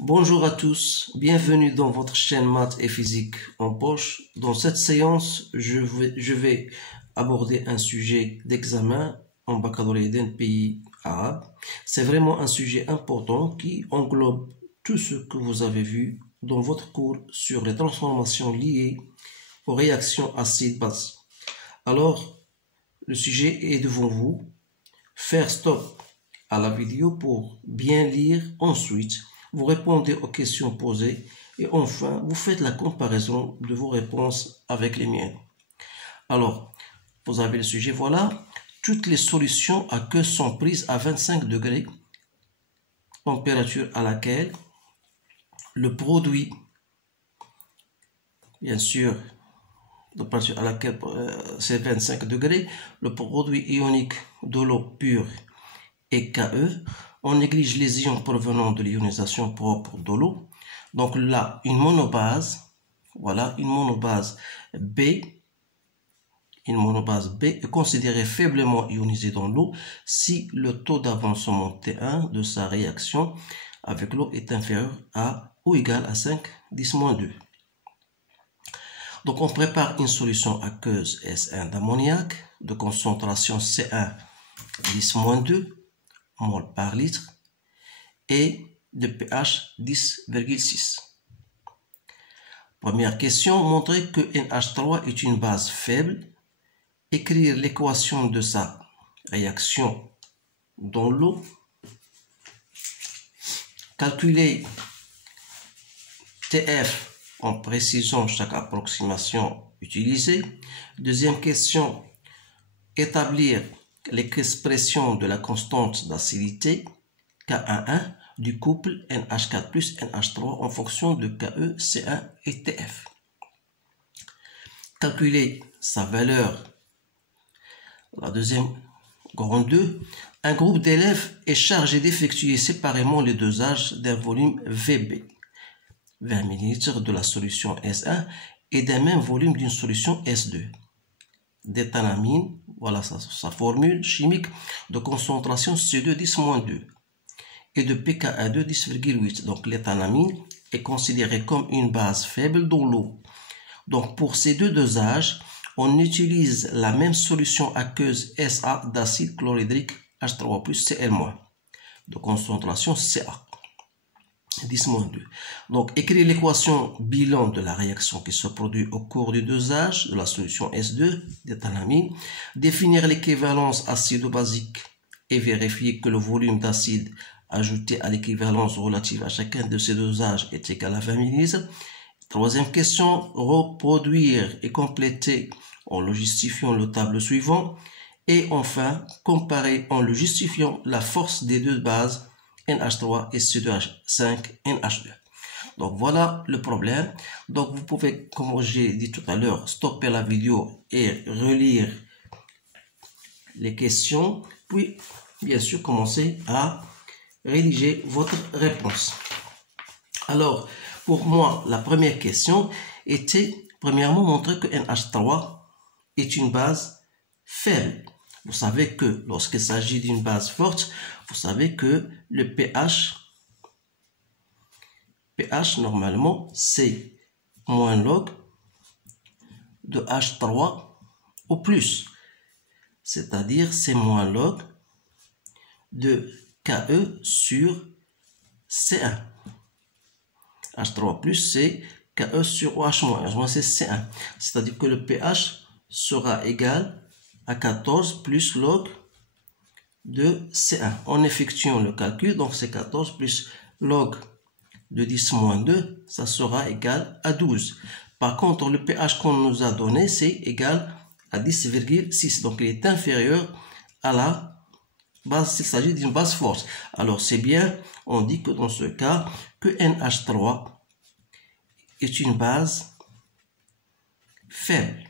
Bonjour à tous, bienvenue dans votre chaîne Maths et Physique en poche. Dans cette séance, je vais aborder un sujet d'examen en baccalauréat d'un pays arabe. C'est vraiment un sujet important qui englobe tout ce que vous avez vu dans votre cours sur les transformations liées aux réactions acide-base. Alors, le sujet est devant vous. Faire stop à la vidéo pour bien lire. Ensuite, vous répondez aux questions posées et enfin, vous faites la comparaison de vos réponses avec les miennes. Alors, vous avez le sujet, voilà. Toutes les solutions aqueuses sont prises à 25 degrés, température à laquelle le produit, bien sûr, température à laquelle c'est 25 degrés, le produit ionique de l'eau pure est KE. On néglige les ions provenant de l'ionisation propre de l'eau. Donc là, une monobase, voilà, une monobase B est considérée faiblement ionisée dans l'eau si le taux d'avancement T1 de sa réaction avec l'eau est inférieur à ou égal à 5-10-2. Donc on prépare une solution aqueuse S1 d'ammoniac de concentration C1 10-2 mol par litre et de pH 10,6. Première question, montrer que NH3 est une base faible. Écrire l'équation de sa réaction dans l'eau. Calculer TF en précisant chaque approximation utilisée. Deuxième question, établir l'expression de la constante d'acidité K11 du couple NH4 plus NH3 en fonction de KE, C1 et TF. Calculer sa valeur. La deuxième grande 2. Un groupe d'élèves est chargé d'effectuer séparément le dosage d'un volume VB, 20 ml de la solution S1 et d'un même volume d'une solution S2. D'éthanamine, voilà sa formule chimique de concentration C2 10-2 et de pKa2 10,8. Donc l'éthanamine est considérée comme une base faible dans l'eau. Donc pour ces deux dosages, on utilise la même solution aqueuse SA d'acide chlorhydrique H3 plus Cl- de concentration Ca 10-2. Donc écrire l'équation bilan de la réaction qui se produit au cours du dosage de la solution S2 d'éthanamine, définir l'équivalence acido-basique et vérifier que le volume d'acide ajouté à l'équivalence relative à chacun de ces dosages est égal à 20 ml. Troisième question, reproduire et compléter en le justifiant le tableau suivant. Et enfin, comparer en le justifiant la force des deux bases NH3 et C2H5NH2. Donc voilà le problème. Donc vous pouvez, comme j'ai dit tout à l'heure, stopper la vidéo et relire les questions. Puis, bien sûr, commencer à rédiger votre réponse. Alors, pour moi, la première question était, premièrement, montrer que NH3 est une base faible. Vous savez que lorsqu'il s'agit d'une base forte, vous savez que le pH normalement, c'est moins log de H3 au plus. C'est-à-dire, c'est moins log de KE sur C1. H3 plus, c'est KE sur OH-. H- c'est C1. C'est-à-dire que le pH sera égal à 14 plus log de C1. En effectuant le calcul, donc c'est 14 plus log de 10-2, ça sera égal à 12. Par contre, le pH qu'on nous a donné, c'est égal à 10,6. Donc, il est inférieur à la base s'il s'agit d'une base forte. Alors, c'est bien, on dit que dans ce cas, que NH3 est une base faible.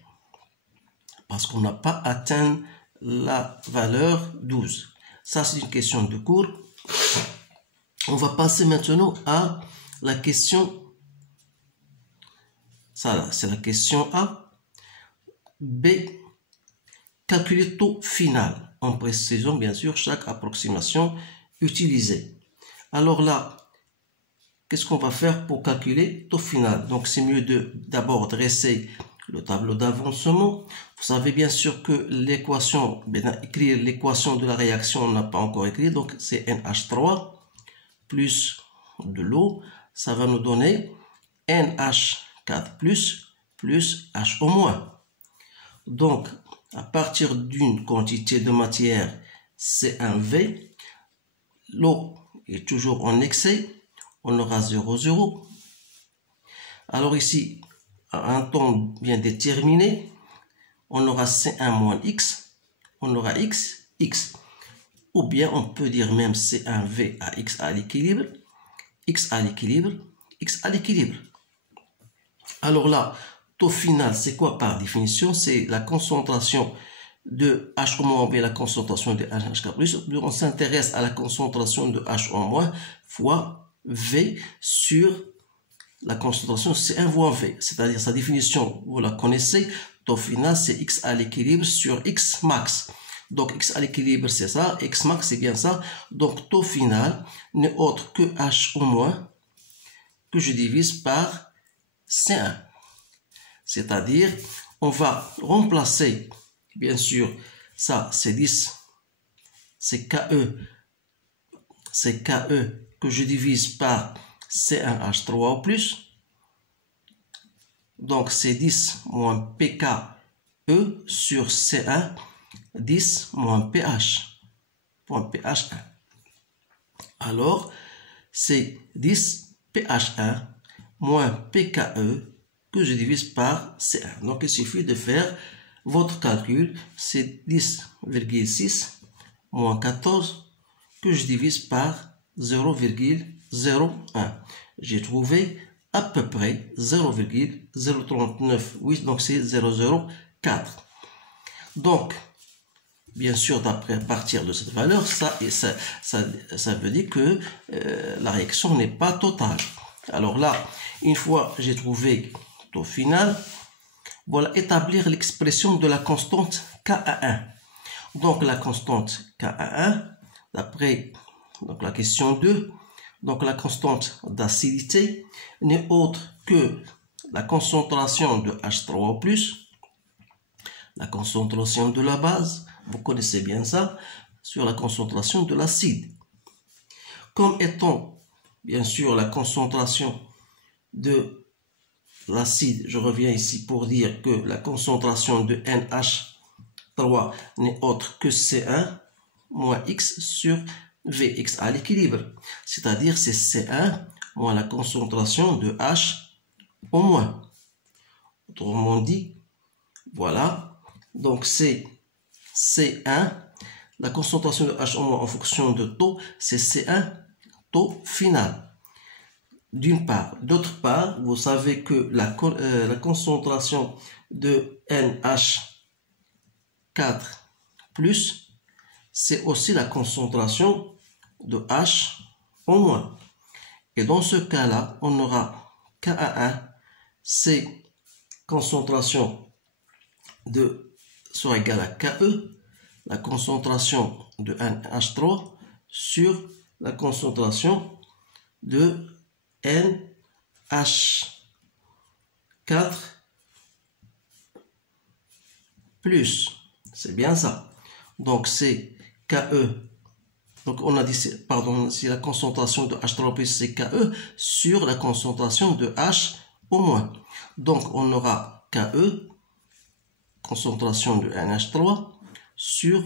Parce qu'on n'a pas atteint la valeur 12. Ça, c'est une question de cours. On va passer maintenant à la question. Ça là, c'est la question A. B. Calculer le taux final en précisant bien sûr chaque approximation utilisée. Alors là, qu'est-ce qu'on va faire pour calculer taux final? Donc, c'est mieux d'abord dresser le tableau d'avancement. Vous savez bien sûr que l'équation, écrire l'équation de la réaction, on n'a pas encore écrit. Donc, c'est NH3 plus de l'eau. Ça va nous donner NH4 plus H au moins. Donc, à partir d'une quantité de matière C1V, l'eau est toujours en excès, on aura 0,0. Alors ici, un temps bien déterminé, on aura C1 moins X, on aura X, X. Ou bien on peut dire même C1V à X à l'équilibre, X à l'équilibre, X à l'équilibre. Alors là, taux final, c'est quoi par définition? C'est la concentration de H au moins B, la concentration de NH4+. On s'intéresse à la concentration de H au moins fois V sur la concentration C1 fois V. C'est-à-dire sa définition, vous la connaissez. Taux final, c'est X à l'équilibre sur X max. Donc X à l'équilibre, c'est ça. X max, c'est bien ça. Donc taux final n'est autre que H au moins que je divise par C1. C'est-à-dire, on va remplacer, bien sûr, ça c'est 10, c'est KE que je divise par C1H3 au plus. Donc c'est 10 moins PKE sur C1, 10 moins PH, point PH1. Alors, c'est 10 PH1 moins PKE que je divise par C1. Donc, il suffit de faire votre calcul. C'est 10,6 moins 14 que je divise par 0,01. J'ai trouvé à peu près 0,0398. Donc, c'est 0,04. Donc, bien sûr, à partir de cette valeur, ça veut dire que la réaction n'est pas totale. Alors là, une fois j'ai trouvé taux final, voilà, établir l'expression de la constante Ka1. Donc la constante Ka1, d'après la question 2, donc la constante d'acidité n'est autre que la concentration de H3O+, la concentration de la base, vous connaissez bien ça, sur la concentration de l'acide. Comme étant, bien sûr, la concentration de l'acide, je reviens ici pour dire que la concentration de NH3 n'est autre que C1 moins X sur Vx à l'équilibre. C'est-à-dire c'est C1 moins la concentration de H au moins. Autrement dit, voilà. Donc c'est C1, la concentration de H au moins en fonction de taux, c'est C1 taux final. D'une part. D'autre part, vous savez que la concentration de NH4+, c'est aussi la concentration de H au moins. Et dans ce cas-là, on aura Ka1, c'est concentration sera égale à KE, la concentration de NH3 sur la concentration de NH4+. C'est bien ça. Donc c'est KE. Donc on a dit, pardon, si la concentration de H3+, c'est KE sur la concentration de H au moins. Donc on aura KE, concentration de NH3 sur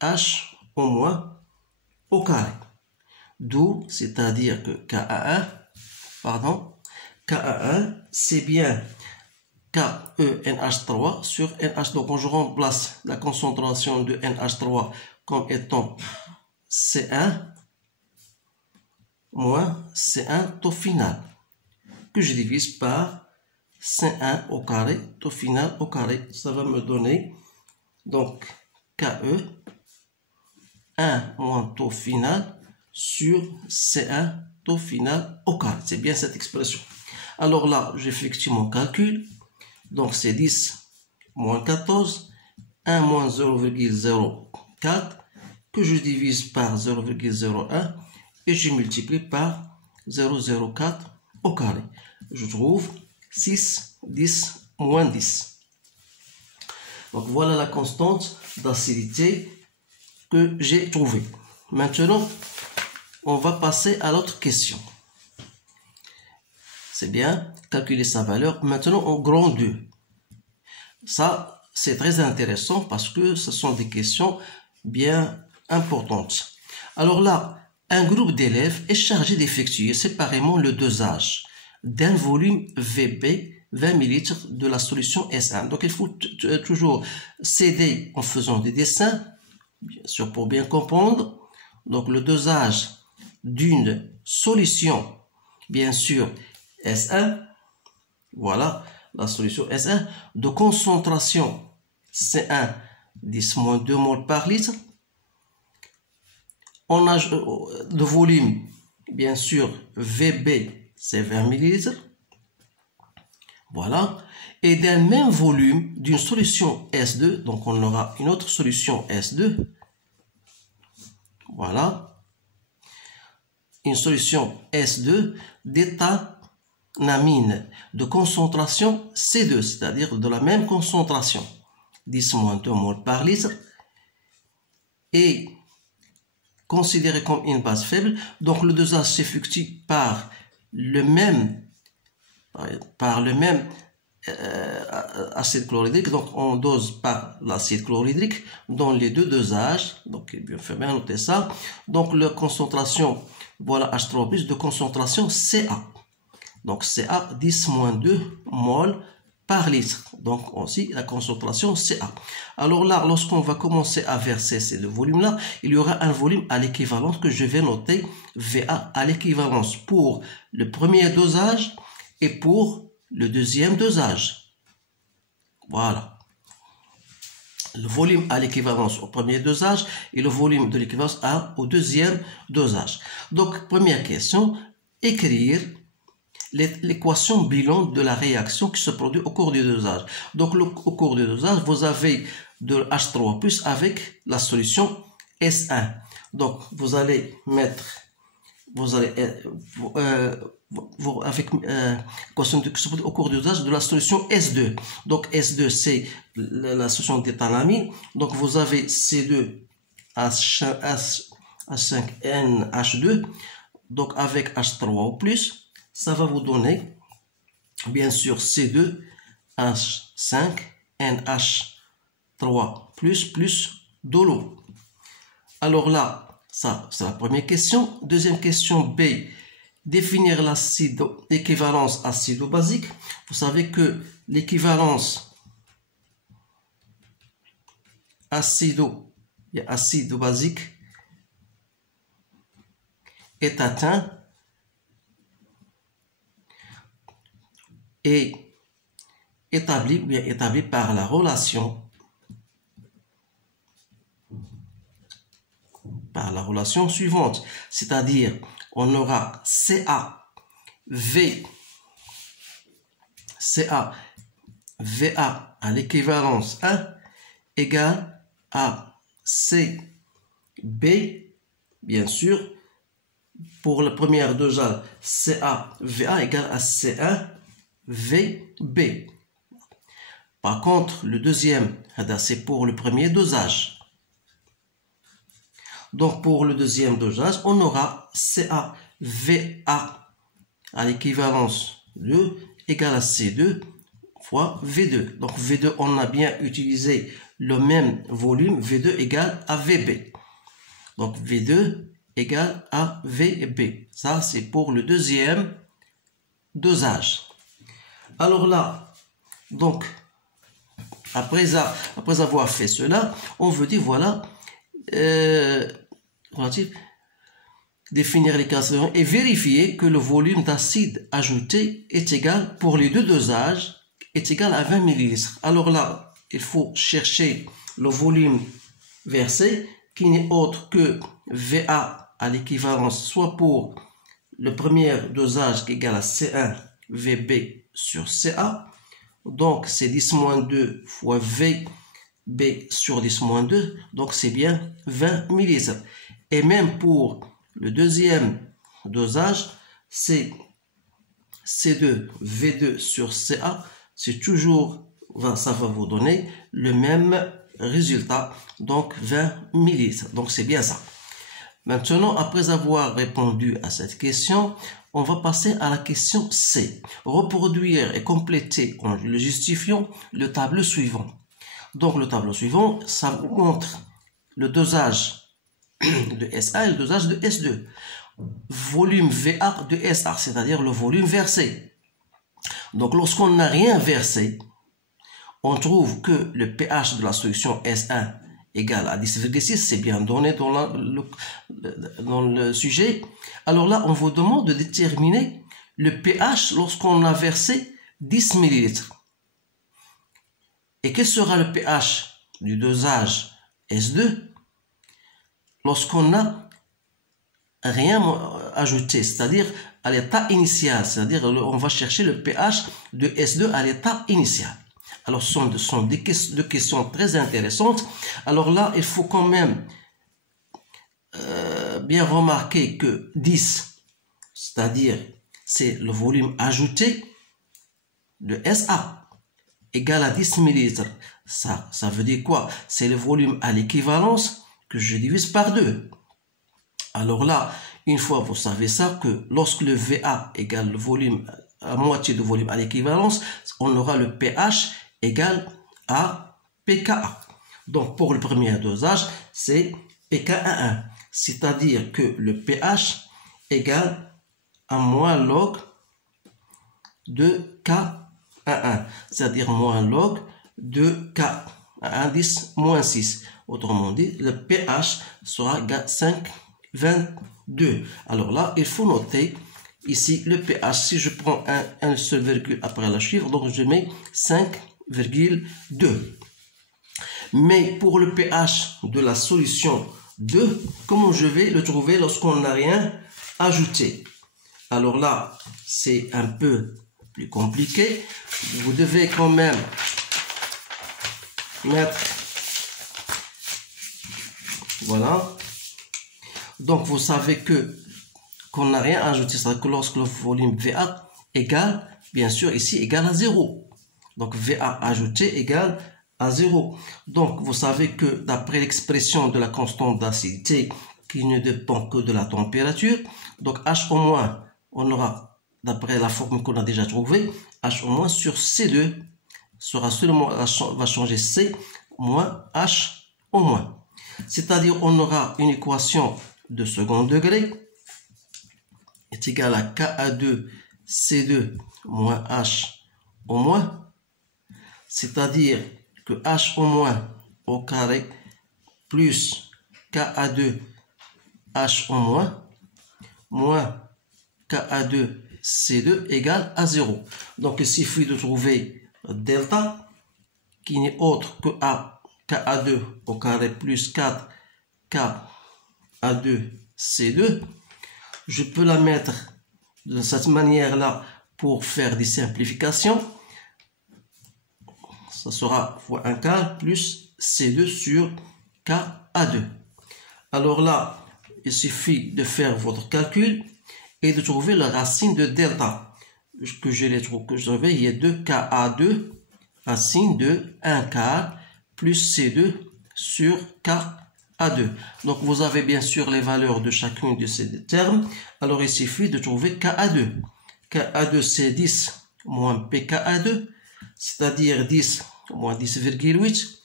H au moins au carré. D'où, c'est-à-dire que Ka1, c'est bien KENH3 sur NH. Donc, quand je remplace la concentration de NH3 comme étant C1 moins C1 taux final, que je divise par C1 au carré, taux final au carré. Ça va me donner, donc, KE, 1 moins taux final sur C1 taux final au carré. C'est bien cette expression. Alors là, j'effectue mon calcul. Donc, c'est 10 moins 14, 1 moins 0,04, que je divise par 0,01 et je multiplie par 0,04 au carré. Je trouve 6, 10, moins 10. Donc voilà la constante d'acidité que j'ai trouvée. Maintenant, on va passer à l'autre question. C'est bien, calculer sa valeur. Maintenant, au grand 2. Ça, c'est très intéressant parce que ce sont des questions bien importantes. Alors là, un groupe d'élèves est chargé d'effectuer séparément le dosage d'un volume VB 20 ml de la solution S1. Donc il faut toujours s'aider en faisant des dessins, bien sûr pour bien comprendre. Donc le dosage d'une solution, bien sûr S1, voilà la solution S1, de concentration C1 10-2 mol par litre. On a de volume, bien sûr, VB, c'est 20 ml. Voilà. Et d'un même volume d'une solution S2, donc on aura une autre solution S2. Voilà. Une solution S2 d'éthanamine de concentration C2, c'est-à-dire de la même concentration, 10-2 mol par litre. Et considéré comme une base faible, donc le dosage s'effectue par le même acide chlorhydrique. Donc on dose par l'acide chlorhydrique dans les deux dosages. Donc il faut bien noter ça. Donc la concentration, voilà H3+, de concentration CA. Donc CA 10-2 mol par litre. Donc aussi la concentration CA. Alors là, lorsqu'on va commencer à verser ces deux volumes-là, il y aura un volume à l'équivalence que je vais noter VA à l'équivalence pour le premier dosage et pour le deuxième dosage. Voilà. Le volume à l'équivalence au premier dosage et le volume de l'équivalence au deuxième dosage. Donc, première question, écrire l'équation bilan de la réaction qui se produit au cours du dosage. Donc, au cours du dosage, vous avez de H3+ avec la solution S1. Donc, vous allez mettre, avec l'équation qui se produit au cours du dosage de la solution S2. Donc, S2, c'est la solution d'éthanamine. Donc, vous avez C2H5NH2. Donc, avec H3+, ça va vous donner, bien sûr, C2H5NH3 plus de l'eau. Alors là, ça, c'est la première question. Deuxième question B, définir l'acide, l'équivalence acido-basique. Vous savez que l'équivalence acido-basique est atteint et établi par la relation suivante, c'est-à-dire on aura CA VA à l'équivalence 1 égale à CB, bien sûr, pour le premier dosage, CA VA égale à C1 VB. Par contre, le deuxième, c'est pour le premier dosage. Donc, pour le deuxième dosage, on aura CA VA à l'équivalence 2 égale à C2 fois V2. Donc, V2, on a bien utilisé le même volume, V2 égale à VB. Donc, V2 égale à VB. Ça, c'est pour le deuxième dosage. Alors là, donc, après avoir fait cela, on veut dire, voilà, définir l'équation et vérifier que le volume d'acide ajouté est égal pour les deux dosages, est égal à 20 ml. Alors là, il faut chercher le volume versé, qui n'est autre que VA à l'équivalence, soit pour le premier dosage qui est égal à C1 VB sur CA, donc c'est 10-2 fois VB sur 10-2, donc c'est bien 20 ml. Et même pour le deuxième dosage, c'est C2 V2 sur CA, c'est toujours, ça va vous donner le même résultat, donc 20 millilitres. Donc c'est bien ça. Maintenant, après avoir répondu à cette question, on va passer à la question C. Reproduire et compléter en le justifiant le tableau suivant. Donc le tableau suivant, ça vous montre le dosage de SA et le dosage de S2. Volume VA de SA, c'est-à-dire le volume versé. Donc lorsqu'on n'a rien versé, on trouve que le pH de la solution S1 égale à 10,6, c'est bien donné dans le sujet. Alors là, on vous demande de déterminer le pH lorsqu'on a versé 10 ml. Et quel sera le pH du dosage S2 lorsqu'on n'a rien ajouté, c'est-à-dire à l'état initial, c'est-à-dire on va chercher le pH de S2 à l'état initial. Alors, ce sont deux questions très intéressantes. Alors là, il faut quand même bien remarquer que 10, c'est-à-dire c'est le volume ajouté de SA, égal à 10 ml. Ça veut dire quoi? C'est le volume à l'équivalence que je divise par 2. Alors là, une fois vous savez ça, que lorsque le VA égale le volume, à moitié de volume à l'équivalence, on aura le pH égal à pKa. Donc pour le premier dosage, c'est pKa1, c'est-à-dire que le pH égale à moins log de K11, c'est-à-dire moins log de K à indice moins 6. Autrement dit, le pH sera 5,22. Alors là, il faut noter ici le pH. Si je prends un seul virgule après la chiffre, donc je mets 5,2. Mais pour le pH de la solution 2, comment je vais le trouver lorsqu'on n'a rien ajouté? Alors là, c'est un peu plus compliqué. Vous devez quand même mettre, voilà. Donc vous savez qu'on n'a rien ajouté, c'est-à-dire que lorsque le volume VA égale, bien sûr ici égale à 0. Donc VA ajouté égale à 0. Donc vous savez que d'après l'expression de la constante d'acidité qui ne dépend que de la température, donc H au moins, on aura, d'après la formule qu'on a déjà trouvée, H au moins sur C2 sera seulement, va changer C moins H au moins. C'est-à-dire on aura une équation de second degré est égale à Ka2 C2 moins H au moins, c'est-à-dire que H au moins au carré plus Ka2 H au moins Ka2 C2 égale à 0. Donc il suffit de trouver delta qui n'est autre que Ka2 au carré plus 4 Ka2 C2. Je peux la mettre de cette manière-là pour faire des simplifications. Ça sera fois 1 quart plus C2 sur Ka2. Alors là, il suffit de faire votre calcul et de trouver la racine de delta. Que je trouve, il y a 2 Ka2, racine de 1 quart plus C2 sur Ka2. Donc vous avez bien sûr les valeurs de chacun de ces termes. Alors il suffit de trouver Ka2. Ka2 c'est 10 moins pKa2, c'est-à-dire 10 moins 10,8.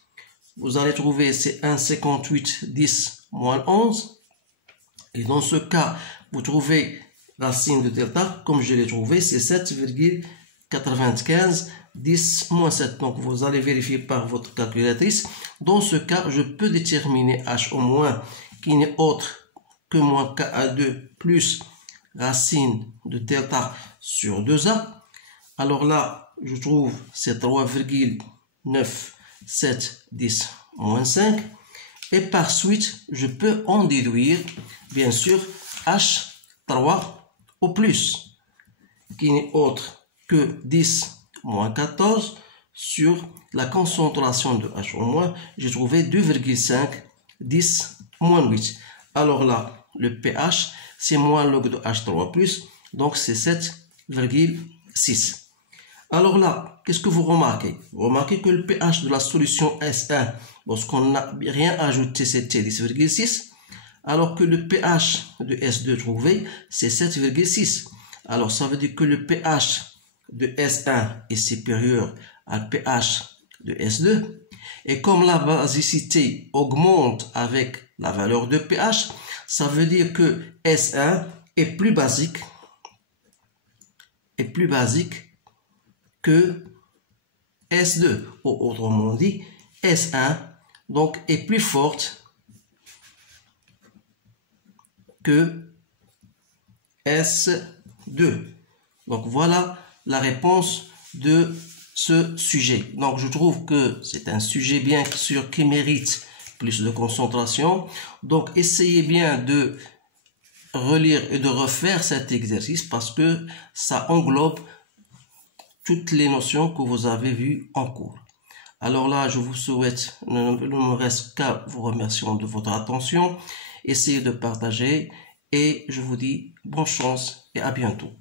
Vous allez trouver c'est 1,58, 10 moins 11. Et dans ce cas, vous trouvez racine de delta, comme je l'ai trouvé, c'est 7,95, 10 moins 7. Donc vous allez vérifier par votre calculatrice. Dans ce cas, je peux déterminer H au moins, qui n'est autre que moins Ka2 plus racine de delta sur 2A. Alors là, je trouve c'est 3,9710 moins 5. Et par suite, je peux en déduire, bien sûr, H3 au plus, qui n'est autre que 10 moins 14 sur la concentration de H au moins. J'ai trouvé 2,5, 10 moins 8. Alors là, le pH, c'est moins log de H3 plus. Donc c'est 7,6. Alors là, qu'est-ce que vous remarquez? Vous remarquez que le pH de la solution S1, lorsqu'on n'a rien ajouté, c'était 10,6, alors que le pH de S2 trouvé, c'est 7,6. Alors ça veut dire que le pH de S1 est supérieur à le pH de S2. Et comme la basicité augmente avec la valeur de pH, ça veut dire que S1 est plus basique que S2. Autrement dit, S1 donc est plus forte que S2. Donc voilà la réponse de ce sujet. Donc je trouve que c'est un sujet bien sûr qui mérite plus de concentration. Donc essayez bien de relire et de refaire cet exercice parce que ça englobe toutes les notions que vous avez vues en cours. Alors là, je vous souhaite, il ne me reste qu'à vous remercier de votre attention. Essayez de partager et je vous dis bonne chance et à bientôt.